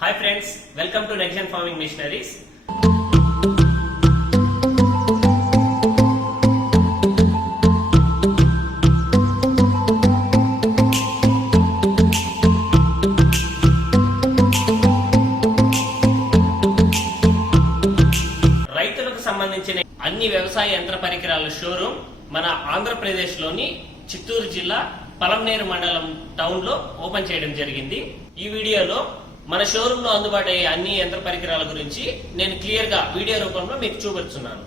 Hi friends, welcome to Next Gen Farming Missionaries. రైతులకు సంబంధించిన అన్ని వ్యవసాయ యంత్ర పరికరాల షోరూమ్ మన ఆంధ్రప్రదేశ్ లోని చిత్తూరు జిల్లా పలంనేరు మండలం టౌన్ లో ఓపెన్ చేయడం జరిగింది. ఈ వీడియోలో మన షోరూమ్ లో అందుబాటు అయ్యే అన్ని యంత్ర పరికరాల గురించి నేను క్లియర్ గా వీడియో రూపంలో మీకు చూపిస్తున్నాను.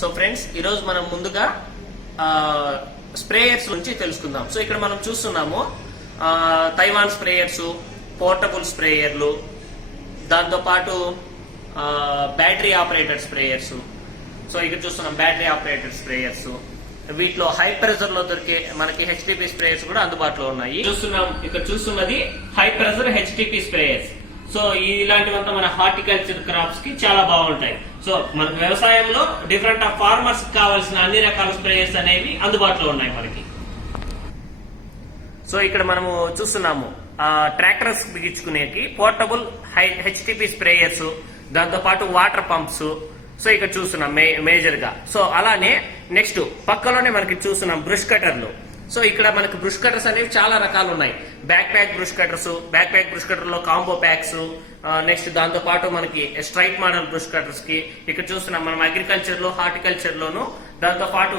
సో ఫ్రెండ్స్, ఈరోజు మనం ముందుగా స్ప్రేయర్స్ నుంచి తెలుసుకుందాం. సో ఇక్కడ మనం చూస్తున్నాము తైవాన్ స్ప్రేయర్స్, పోర్టబుల్ స్ప్రేయర్లు, దాంతోపాటు బ్యాటరీ ఆపరేటెడ్ స్ప్రేయర్స్. సో ఇక్కడ చూస్తున్నాం బ్యాటరీ ఆపరేటెడ్ స్ప్రేయర్స్. వీటిలో హై ప్రెషర్ లో దొరికే మనకి హెచ్టిపి స్ప్రేయర్స్ కూడా అందుబాటులో ఉన్నాయి. ఇక్కడ చూస్తున్నది high pressure HTP sprayers. So ఇలాంటివంతా మన హార్టికల్చర్ క్రాప్స్ కి చాలా బాగుంటాయి. సో మనకు వ్యవసాయంలో డిఫరెంట్ ఆఫ్ ఫార్మర్స్ కావాల్సిన అన్ని రకాల స్ప్రేయర్స్ అనేవి అందుబాటులో ఉన్నాయి మనకి. సో ఇక్కడ మనము చూస్తున్నాము ట్రాక్టర్స్ బిగించుకునేకి పోర్టబుల్ హెచ్టిపి స్ప్రేయర్స్, దాంతో పాటు వాటర్ పంప్స్. సో ఇక్కడ చూస్తున్నాం మేజర్ గా. సో అలానే నెక్స్ట్ పక్కలోనే మనకి చూస్తున్నాం బ్రష్ కటర్లు. సో ఇక్కడ మనకి బ్రష్ కటర్స్ అనేవి చాలా రకాలు ఉన్నాయి. Back pack brush cutters, back pack brush cutter లో కాంబో ప్యాక్స్, నెక్స్ట్ దాంతో పాటు మనకి స్ట్రైట్ మోడల్ బ్రష్ కటర్స్ కి ఇక్కడ చూస్తున్నాం మనం అగ్రికల్చర్ లో, హార్టికల్చర్ లోను, దాంతో పాటు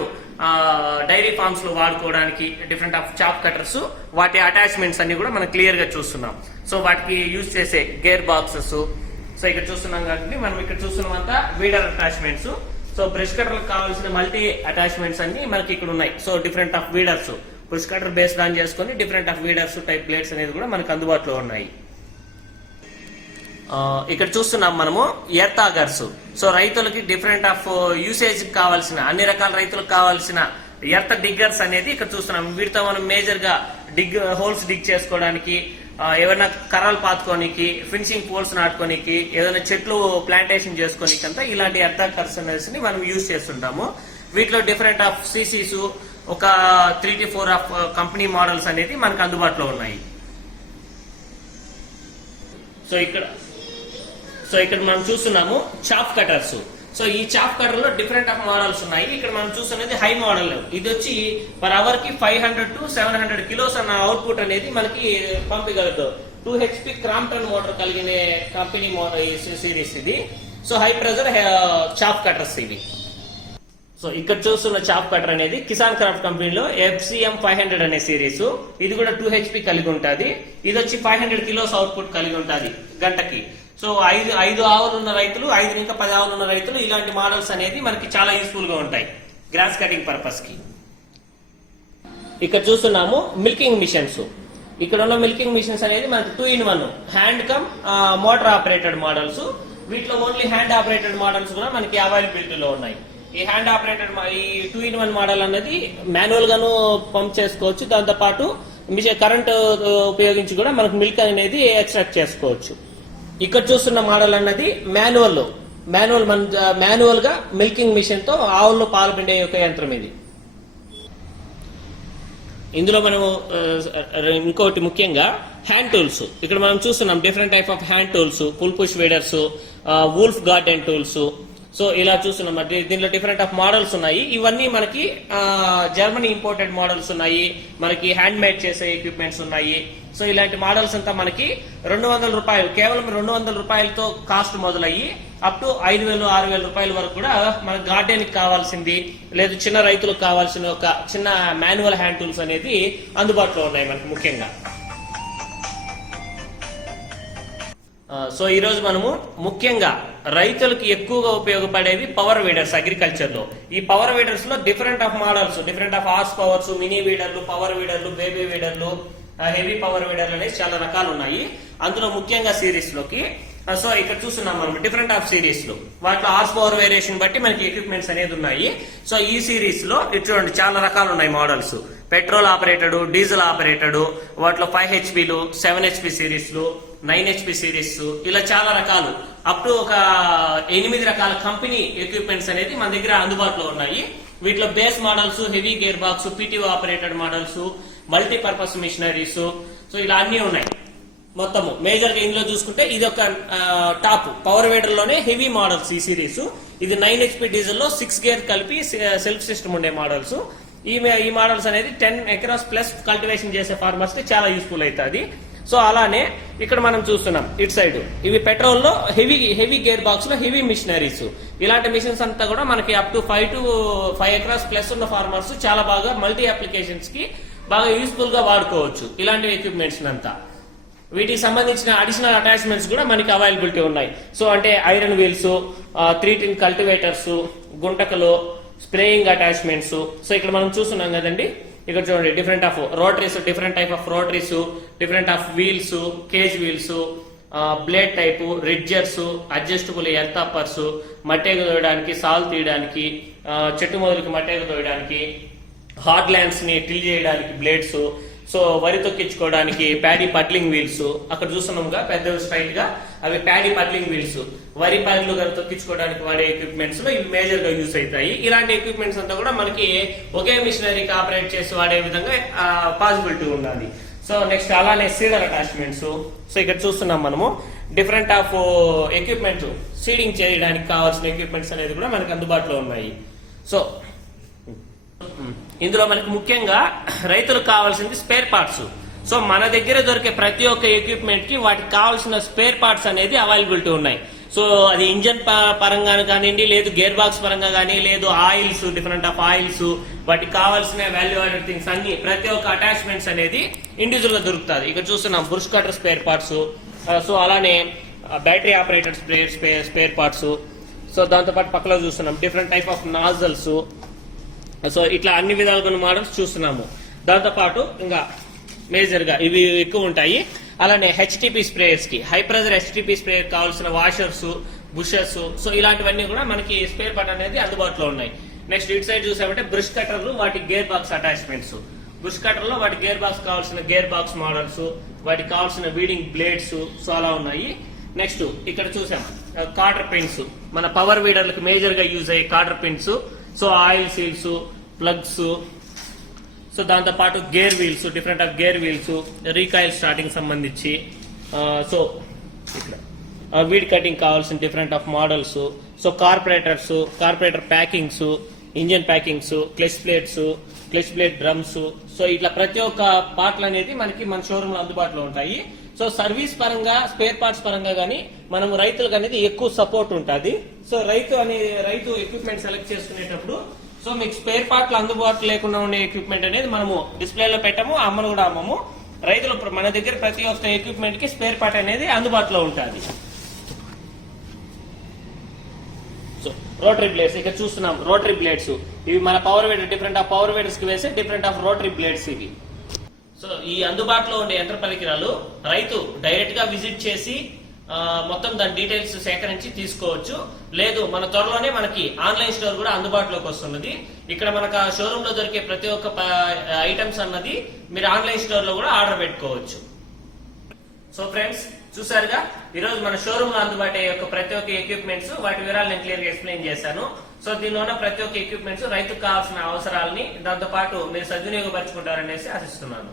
డైరీ ఫార్మ్స్ లో వాడుకోవడానికి డిఫరెంట్ ఆఫ్ చాప్ కటర్స్, వాటి అటాచ్మెంట్స్ అన్ని కూడా మనం క్లియర్ గా చూస్తున్నాం. సో వాటికి యూజ్ చేసే గేర్ బాక్సెస్. సో ఇక్కడ చూస్తున్నాం కాబట్టి మనం ఇక్కడ చూస్తున్నంతా వీడర్ అటాచ్మెంట్స్. సో బ్రష్ కటర్లకు కావాల్సిన మల్టీ అటాచ్మెంట్స్ అన్ని మనకి ఇక్కడ ఉన్నాయి. So different of weeders, brush cutter base on చేసుకుని different of weeders, type blades అనేది కూడా మనకు అందుబాటులో ఉన్నాయి. ఇక్కడ చూస్తున్నాం మనము ఎర్త్ ఆగర్స్. సో రైతులకి డిఫరెంట్ ఆఫ్ యూసేజ్ కావాల్సిన అన్ని రకాల రైతులకు కావాల్సిన ఎర్త్ డిగ్గర్స్ అనేది ఇక్కడ చూస్తున్నాం. వీటితో మనం మేజర్ గా హోల్స్ డిగ్ చేసుకోవడానికి, ఏమైనా కర్రలు పాతుకోనికి, ఫినిషింగ్ పోల్స్ నాటుకోనికి, ఏదైనా చెట్లు ప్లాంటేషన్ చేసుకోనికి అంతా ఇలాంటి ఎర్త్ కర్సనర్స్ ని మనం యూజ్ చేస్తుంటాము. వీటిలో డిఫరెంట్ ఆఫ్ సీసీస్, ఒక 3 to 4 ఆఫ్ కంపెనీ మోడల్స్ అనేది మనకు అందుబాటులో ఉన్నాయి. సో ఇక్కడ మనం చూస్తున్నాము చాప్ కటర్స్. సో ఈ చాప్ కటర్ లో డిఫరెంట్ ఆఫ్ మోడల్స్ ఉన్నాయి. ఇక్కడ మనం చూస్తున్నది హై మోడల్. ఇది వచ్చి పర్ అవర్ కి 500 to 700 కిలోస్ అన్న అవుట్పుట్ అనేది మనకి పంపగలదు. 2 HP క్రాంప్టన్ మోటార్ కలిగిన కంపెనీ సిరీస్ ఇది. So high pressure chop cutters ఇవి. సో ఇక్కడ చూస్తున్న చాప్ కటర్ అనేది కిసాన్ క్రాఫ్ట్ కంపెనీలో FCM 500 అనే సిరీస్. ఇది కూడా 2 HP కలిగి ఉంటుంది. ఇది వచ్చి 500 కిలోస్ అవుట్పుట్ కలిగి ఉంటుంది గంటకి. సో 5 ఆవులు ఉన్న రైతులు, 5 ఇంకా 10 ఆవులు ఉన్న రైతులు ఇలాంటి మోడల్స్ అనేది మనకి చాలా యూస్ఫుల్ గా ఉంటాయి గ్రాస్ కటింగ్ పర్పస్ కి. ఇక్కడ చూస్తున్నాము మిల్కింగ్ మిషన్స్. ఇక్కడ ఉన్న మిల్కింగ్ మిషన్స్ అనేది మనకి 2-in-1 hand come motor operated models. వీటిలో ఓన్లీ హ్యాండ్ ఆపరేటెడ్ మోడల్స్ కూడా మనకి అవైలబిలిటీలో ఉన్నాయి. ఈ హ్యాండ్ ఆపరేటెడ్ ఈ 2-in-1 మోడల్ అనేది మాన్యువల్ గాను పంప్ చేసుకోవచ్చు. దాంతో పాటు కరెంట్ ఉపయోగించి కూడా మనకు మిల్క్ అనేది ఎక్స్ట్రాక్ట్ చేసుకోవచ్చు. ఇక్కడ చూస్తున్న మోడల్ అన్నది మాన్యువల్ గా మిల్కింగ్ మిషన్ తో ఆవుల్లో పాలు పిండే యొక్క యంత్రం ఇది. ఇందులో మనము ఇంకోటి ముఖ్యంగా హ్యాండ్ టూల్స్. ఇక్కడ మనం చూస్తున్నాం different type of hand tools, pull push weeders, wolf garden tools. So ఇలా చూస్తున్నాం. దీనిలో డిఫరెంట్ ఆఫ్ మోడల్స్ ఉన్నాయి. ఇవన్నీ మనకి జర్మనీ ఇంపోర్టెడ్ మోడల్స్ ఉన్నాయి, మనకి హ్యాండ్ మేడ్ చేసే ఎక్విప్మెంట్స్ ఉన్నాయి. సో ఇలాంటి మోడల్స్ అంతా మనకి 200 రూపాయలు, కేవలం 200 రూపాయలతో కాస్ట్ మొదలయ్యి అప్ టు 5,000-6,000 రూపాయల వరకు కూడా మన గార్డెన్ కి కావాల్సింది, లేదు చిన్న రైతులకు కావాల్సిన ఒక చిన్న మాన్యువల్ హ్యాండ్ టూల్స్ అనేది అందుబాటులో ఉన్నాయి మనకి ముఖ్యంగా. సో ఈ రోజు మనము ముఖ్యంగా రైతులకు ఎక్కువగా ఉపయోగపడేవి పవర్ వీడర్స్ అగ్రికల్చర్ లో. ఈ పవర్ వీడర్స్ లో different of models, different of horse powers, mini వీడర్లు, పవర్ వీడర్లు, బేబీ వీడర్లు, హెవీ పవర్ వీడర్లు అనేవి చాలా రకాలు ఉన్నాయి. అందులో ముఖ్యంగా సిరీస్ లోకి సో ఇక్కడ చూస్తున్నాం మనం డిఫరెంట్ ఆఫ్ సిరీస్ లో వాటిలో హార్స్ పవర్ వేరియేషన్ బట్టి మనకి ఎక్విప్మెంట్స్ అనేది ఉన్నాయి. సో ఈ సిరీస్ లో చూడండి చాలా రకాలు ఉన్నాయి models. Petrol operated, diesel operated, వాటిలో 5 HPలు, 7 HP సిరీస్లు, 9 HP సిరీస్, ఇలా చాలా రకాలు అప్ టు ఒక 8 రకాల కంపెనీ ఎక్విప్మెంట్స్ అనేది మన దగ్గర అందుబాటులో ఉన్నాయి. వీటిలో base models, heavy gear box, PTO operated models, multipurpose machineries, so ఇలా అన్ని ఉన్నాయి. మొత్తము మేజర్ గా ఇందులో చూసుకుంటే ఇది ఒక టాప్ పవర్ వీడర్ లోనే హెవీ మోడల్స్ ఈ సిరీస్. ఇది 9 HP డీజిల్ లో 6 గేర్ కలిపి సెల్ఫ్ సిస్టమ్ ఉండే మోడల్స్. ఈ మోడల్స్ అనేది 10 acres ప్లస్ కల్టివేషన్ చేసే ఫార్మర్స్ కి చాలా యూస్ఫుల్ అవుతుంది. సో అలానే ఇక్కడ మనం చూస్తున్నాం ఇటు సైడ్ ఇవి పెట్రోల్ లో హెవీ గేర్ బాక్స్ లో హెవీ మిషనరీస్. ఇలాంటి మిషన్స్ అంతా కూడా మనకి అప్ టు 5 acres ప్లస్ ఉన్న ఫార్మర్స్ చాలా బాగా మల్టీ అప్లికేషన్స్ కి బాగా యూస్ఫుల్ గా వాడుకోవచ్చు ఇలాంటి ఎక్విప్మెంట్స్ అంతా. వీటికి సంబంధించిన అడిషనల్ అటాచ్మెంట్స్ కూడా మనకి అవైలబిలిటీ ఉన్నాయి. సో అంటే ఐరన్ వీల్స్, 3-tin కల్టివేటర్స్, గుంటకలు, స్ప్రేయింగ్ అటాచ్మెంట్స్. సో ఇక్కడ మనం చూస్తున్నాం కదండి, ఇక్కడ చూడండి different of rotaries, different type of rotaries, different of wheels, cage wheels, blade type, ridgers, adjustable earth uppers, మట్టేగ తోయడానికి, సాల్ తీయడానికి, చెట్టు మొదలకి మట్టేగ తోయడానికి, హార్డ్ ల్యాండ్స్ ని టిల్ చేయడానికి బ్లేడ్స్, సో వరి తొక్కించుకోవడానికి ప్యాడీ పడ్లింగ్ వీల్స్. అక్కడ చూస్తున్నాంగా పెద్ద స్ట్రైట్ గా అవి ప్యాడీ పడ్లింగ్ వీల్స్, వరి పైర్లు తొక్కించుకోవడానికి వాడే ఎక్విప్మెంట్స్ లో ఇవి మేజర్ గా యూస్ అవుతాయి. ఇలాంటి ఎక్విప్మెంట్స్ అంతా కూడా మనకి ఒకే మిషనరీకి ఆపరేట్ చేసి వాడే విధంగా పాసిబిలిటీ ఉండాలి. సో నెక్స్ట్ అలానే సీడర్ అటాచ్మెంట్స్. సో ఇక్కడ చూస్తున్నాం మనము డిఫరెంట్ ఆఫ్ ఎక్విప్మెంట్స్, సీడింగ్ చేయడానికి కావాల్సిన ఎక్విప్మెంట్స్ అనేది కూడా మనకి అందుబాటులో ఉన్నాయి. సో ఇందులో మనకి ముఖ్యంగా రైతులకు కావాల్సింది స్పేర్ పార్ట్స్. సో మన దగ్గర దొరికే ప్రతి ఒక్క ఎక్విప్మెంట్ కి వాటికి కావాల్సిన స్పేర్ పార్ట్స్ అనేది అవైలబిలిటీ ఉన్నాయి. సో అది ఇంజన్ పరంగా కానివ్వండి, లేదు గేర్ బాక్స్ పరంగా కానీ, లేదు ఆయిల్స్, డిఫరెంట్ ఆఫ్ ఆయిల్స్, వాటికి కావాల్సిన వాల్యూ యాడెడ్ థింగ్స్ అన్ని ప్రతి ఒక్క అటాచ్మెంట్స్ అనేది ఇండివిజువల్ గా దొరుకుతుంది. ఇక్కడ చూస్తున్నాం bush cutter spare parts, so అలానే battery operated spare parts. So దాంతో పాటు పక్కలో చూస్తున్నాం different type of nozzles. So ఇట్లా అన్ని విధాలుగా మోడల్స్ చూస్తున్నాము. దాంతో పాటు ఇంకా మేజర్ గా ఇవి ఎక్కువ ఉంటాయి. అలానే HTP స్ప్రేయర్స్ కి, హై ప్రెజర్ HTP స్ప్రేయర్ కావాల్సిన వాషర్స్, బుషెస్, సో ఇలాంటివన్నీ కూడా మనకి స్పేర్ పార్ట్ అనేది అందుబాటులో ఉన్నాయి. నెక్స్ట్ ఇటు సైడ్ చూసామంటే బ్రష్ కటర్లు, వాటి gear box attachments. Bush cutter లో వాటి గేర్ బాక్స్ కావాల్సిన గేర్ బాక్స్ మోడల్స్, వాటికి కావాల్సిన వీడింగ్ బ్లేడ్స్ సో అలా ఉన్నాయి. నెక్స్ట్ ఇక్కడ చూసాం కార్డర్ పిన్స్, మన పవర్ వీడర్లకు మేజర్ గా యూజ్ అయ్యే carter pins. So oil seals, plugs, so దాంతో పాటు gear wheels, different of gear wheels, recoil starting సంబంధించి, సో ఇక్కడ వీడ్ కటింగ్ కావాల్సిన different of models, so carburetors, carburetor packings, engine packings, clutch plate drums. So ఇట్లా ప్రతి ఒక్క పార్ట్లు అనేది మనకి మన షోరూమ్ లో అందుబాటులో ఉంటాయి. సో సర్వీస్ పరంగా, స్పేర్ పార్ట్స్ పరంగా గానీ మనం రైతులకు అనేది ఎక్కువ సపోర్ట్ ఉంటుంది. సో రైతు ఎక్విప్మెంట్ సెలెక్ట్ చేసుకునేటప్పుడు సో మీకు స్పేర్ పార్ట్లు అందుబాటులో లేకుండా ఉండే ఎక్విప్మెంట్ అనేది మనము డిస్ప్లేలో పెట్టము, అమ్మను కూడా అమ్మము. రైతులు మన దగ్గర ప్రతి ఒక్క ఎక్విప్మెంట్ కి స్పేర్ పార్ట్ అనేది అందుబాటులో ఉంటుంది. సో రోటరీ బ్లేడ్స్ ఇక్కడ చూస్తున్నాం, రోటరీ బ్లేడ్స్ ఇవి మన power వేడర్, different of power weeders కి వేసే డిఫరెంట్ ఆఫ్ రోటరీ బ్లేడ్స్ ఇవి. సో ఈ అందుబాటులో ఉండే యంత్ర పరికరాలు రైతు డైరెక్ట్ గా విజిట్ చేసి మొత్తం దాని డీటెయిల్స్ సేకరించి తీసుకోవచ్చు. లేదు మన త్వరలోనే మనకి ఆన్లైన్ స్టోర్ కూడా అందుబాటులోకి వస్తున్నది. ఇక్కడ మనకు షోరూమ్ లో దొరికే ప్రతి ఒక్క ఐటమ్స్ అన్నది మీరు ఆన్లైన్ స్టోర్ లో కూడా ఆర్డర్ పెట్టుకోవచ్చు. సో ఫ్రెండ్స్ చూసారుగా, ఈరోజు మన షోరూమ్ లో అందుబాటు అయ్యే ప్రతి ఒక్క ఎక్విప్మెంట్స్ వాటి వివరాలు నేను క్లియర్ గా ఎక్స్ప్లెయిన్ చేశాను. సో దీనిలో ఉన్న ప్రతి ఒక్క ఎక్విప్మెంట్స్ రైతుకు కావాల్సిన అవసరాలని దాంతో పాటు మీరు సద్వినియోగపరచుకుంటారనేసి ఆశిస్తున్నాను.